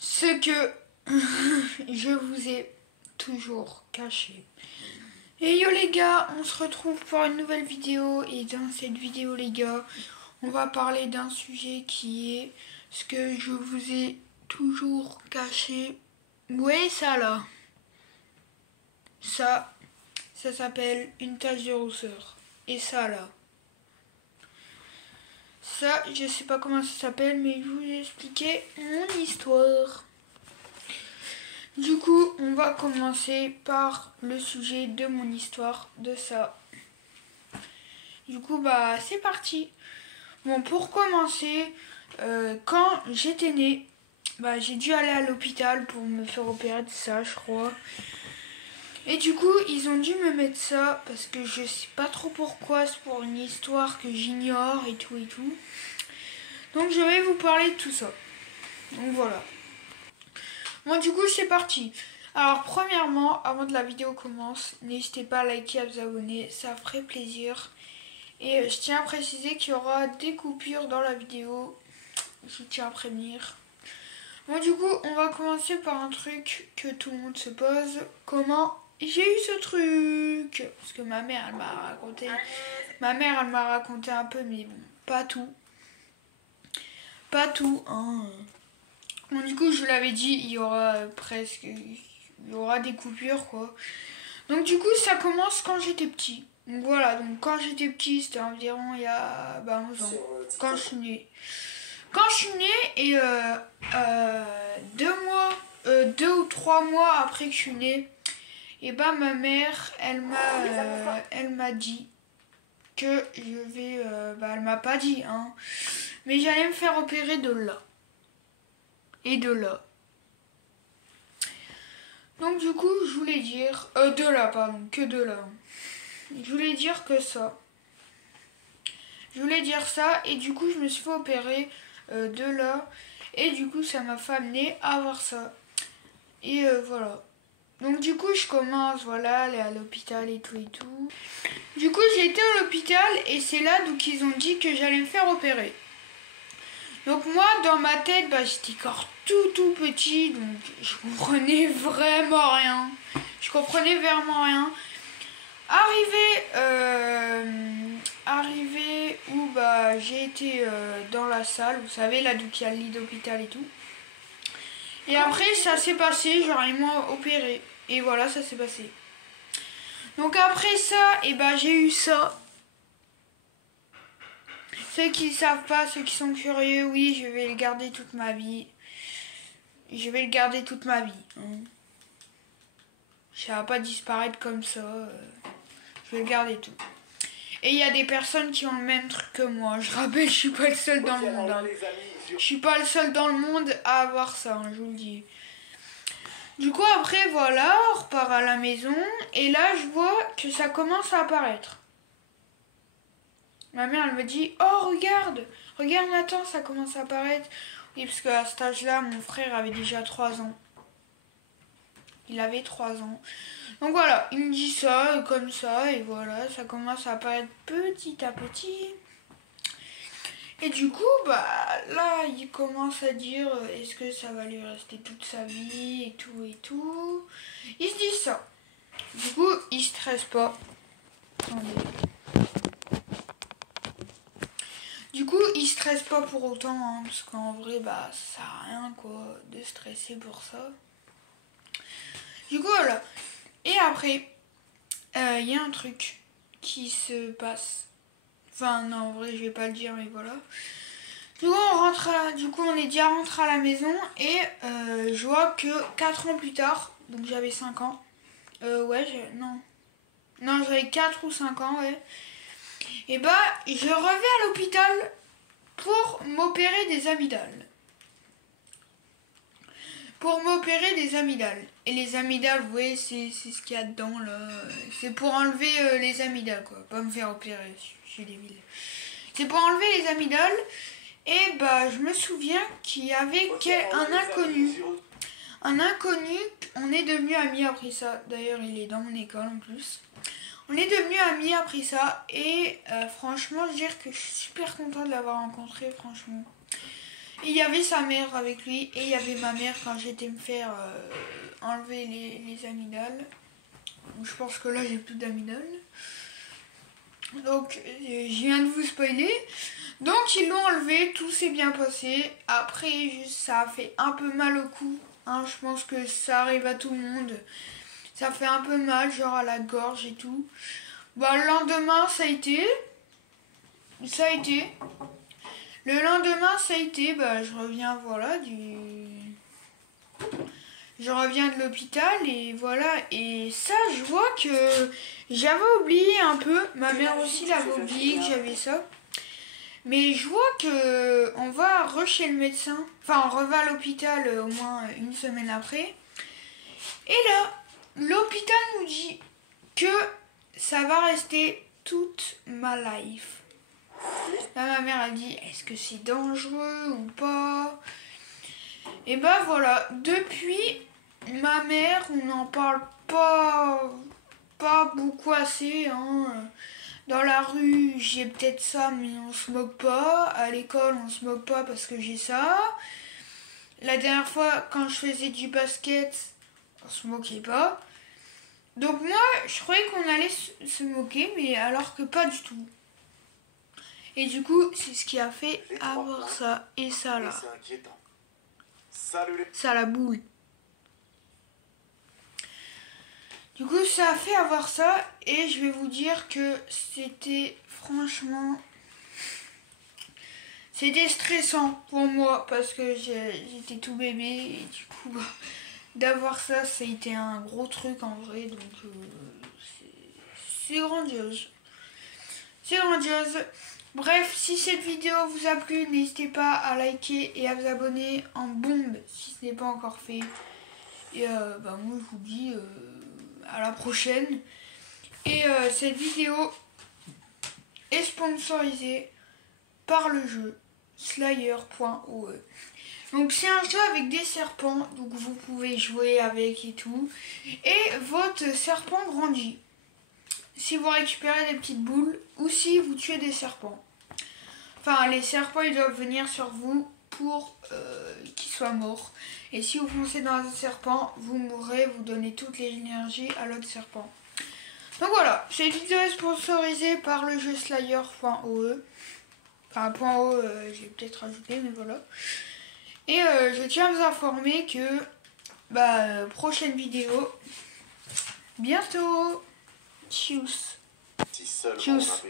ce que je vous ai toujours caché. Et yo les gars, on se retrouve pour une nouvelle vidéo et dans cette vidéo les gars, on va parler d'un sujet qui est ce que je vous ai toujours caché. Ouais, ça là. Ça s'appelle une tache de rousseur. Et ça là. Ça, je sais pas comment ça s'appelle, mais je vous ai expliqué mon histoire. Du coup, on va commencer par le sujet de mon histoire, de ça. Du coup, bah, c'est parti. Bon, pour commencer, quand j'étais née, bah, j'ai dû aller à l'hôpital pour me faire opérer de ça, je crois. Et du coup, ils ont dû me mettre ça parce que je sais pas trop pourquoi, c'est pour une histoire que j'ignore et tout et tout. Donc, je vais vous parler de tout ça. Donc, voilà. Bon, du coup, c'est parti. Alors, premièrement, avant que la vidéo commence, n'hésitez pas à liker et à vous abonner, ça ferait plaisir. Et je tiens à préciser qu'il y aura des coupures dans la vidéo. Je tiens à prévenir. Bon, du coup, on va commencer par un truc que tout le monde se pose. Comment j'ai eu ce truc? Parce que ma mère, elle m'a raconté. Ma mère, elle m'a raconté un peu, mais bon, pas tout. Pas tout, hein. Bon, du coup, je vous l'avais dit, il y aura des coupures, quoi. Donc, du coup, ça commence quand j'étais petit. Donc, voilà, donc quand j'étais petit, c'était environ il y a 11 ans. Quand je suis née. Quand je suis née, et 2 ou 3 mois après que je suis née, et bah, ma mère, elle m'a dit que je vais... elle m'a pas dit, hein. Mais j'allais me faire opérer de là. Et de là. Donc du coup, je voulais dire... de là, pardon, que de là. Je voulais dire que ça. Je voulais dire ça, et du coup, je me suis fait opérer de là. Et du coup, ça m'a fait amener à avoir ça. Et voilà. Donc du coup, je commence, voilà, aller à l'hôpital et tout et tout. Du coup, j'ai été à l'hôpital, et c'est là donc ils ont dit que j'allais me faire opérer. Donc moi, dans ma tête, j'étais encore tout petit, donc je comprenais vraiment rien. Je comprenais vraiment rien. Arrivé où j'ai été dans la salle, vous savez, là d'où il y a le lit d'hôpital et tout. Et après, ça s'est passé, genre ils m'ont opéré. Et voilà, ça s'est passé. Donc après ça, j'ai eu ça. Ceux qui ne savent pas, ceux qui sont curieux, oui, je vais le garder toute ma vie. Je vais le garder toute ma vie. Hein. Ça va pas disparaître comme ça. Je vais le garder tout. Et il y a des personnes qui ont le même truc que moi. Je rappelle, je suis pas le seul dans le monde. Hein. Je suis pas le seul dans le monde à avoir ça, hein, je vous le dis. Du coup, après, voilà, on repart à la maison. Et là, je vois que ça commence à apparaître. Ma mère, elle me dit, oh, regarde Nathan, ça commence à apparaître. Oui, parce qu'à cet âge-là, mon frère avait déjà 3 ans. Il avait 3 ans. Donc voilà, il me dit ça, comme ça, et voilà, ça commence à apparaître petit à petit. Et du coup, là, il commence à dire, est-ce que ça va lui rester toute sa vie, et tout, et tout. Il se dit ça. Du coup, il stresse pas. Attendez. Du coup, il stresse pas pour autant, hein, parce qu'en vrai, ça sert à rien, quoi, de stresser pour ça. Du coup, voilà. Et après, il y a un truc qui se passe. Enfin, non, en vrai, je vais pas le dire, mais voilà. Du coup, on est déjà rentré à la maison et je vois que 4 ans plus tard, donc j'avais 5 ans. Non, j'avais 4 ou 5 ans, ouais. Et je reviens à l'hôpital pour m'opérer des amygdales. Et les amygdales, vous voyez, c'est ce qu'il y a dedans, là. C'est pour enlever les amygdales, quoi. Pas me faire opérer, je suis débile. C'est pour enlever les amygdales. Et je me souviens qu'il y avait un inconnu. Un inconnu, on est devenus amis après ça. D'ailleurs, il est dans mon école en plus. On est devenus amis après ça. Et franchement, je veux dire que je suis super contente de l'avoir rencontré, franchement. Il y avait sa mère avec lui et il y avait ma mère quand j'étais me faire enlever les amygdales. Je pense que là j'ai plus d'amygdales. Donc je viens de vous spoiler. Donc ils l'ont enlevé, tout s'est bien passé. Après ça a fait un peu mal au cou. Hein, je pense que ça arrive à tout le monde. Ça fait un peu mal, genre à la gorge et tout. Bah, le lendemain ça a été. Le lendemain ça a été, bah je reviens voilà je reviens de l'hôpital et voilà, et ça je vois que j'avais oublié un peu, ma mère aussi l'avait oublié que j'avais ça. Mais je vois que on va chez le médecin, enfin on revient à l'hôpital au moins une semaine après. Et là, l'hôpital nous dit que ça va rester toute ma life. Là ma mère a dit est-ce que c'est dangereux ou pas? Et bah voilà, depuis ma mère on n'en parle pas beaucoup assez. Hein. Dans la rue j'ai peut-être ça mais on se moque pas. À l'école on se moque pas parce que j'ai ça. La dernière fois quand je faisais du basket on se moquait pas. Donc moi je croyais qu'on allait se moquer mais alors que pas du tout. Et du coup c'est ce qui a fait avoir ça et ça là. Ça la boule. Du coup ça a fait avoir ça et je vais vous dire que c'était franchement... C'était stressant pour moi parce que j'étais tout bébé et du coup d'avoir ça, ça a été un gros truc en vrai, donc c'est grandiose. C'est grandiose. Bref, si cette vidéo vous a plu, n'hésitez pas à liker et à vous abonner en bombe si ce n'est pas encore fait. Et bah moi je vous dis à la prochaine. Et cette vidéo est sponsorisée par le jeu Slayer.oe. Donc c'est un jeu avec des serpents, donc vous pouvez jouer avec et tout. Et votre serpent grandit si vous récupérez des petites boules ou si vous tuez des serpents. Enfin les serpents ils doivent venir sur vous pour qu'ils soient morts. Et si vous foncez dans un serpent, vous mourrez, vous donnez toute l'énergie à l'autre serpent. Donc voilà, cette vidéo est sponsorisée par le jeu Slayer.oe. Enfin, .o, j'ai peut-être rajouté, mais voilà. Et je tiens à vous informer que, prochaine vidéo, bientôt. Tchuss. Tchuss.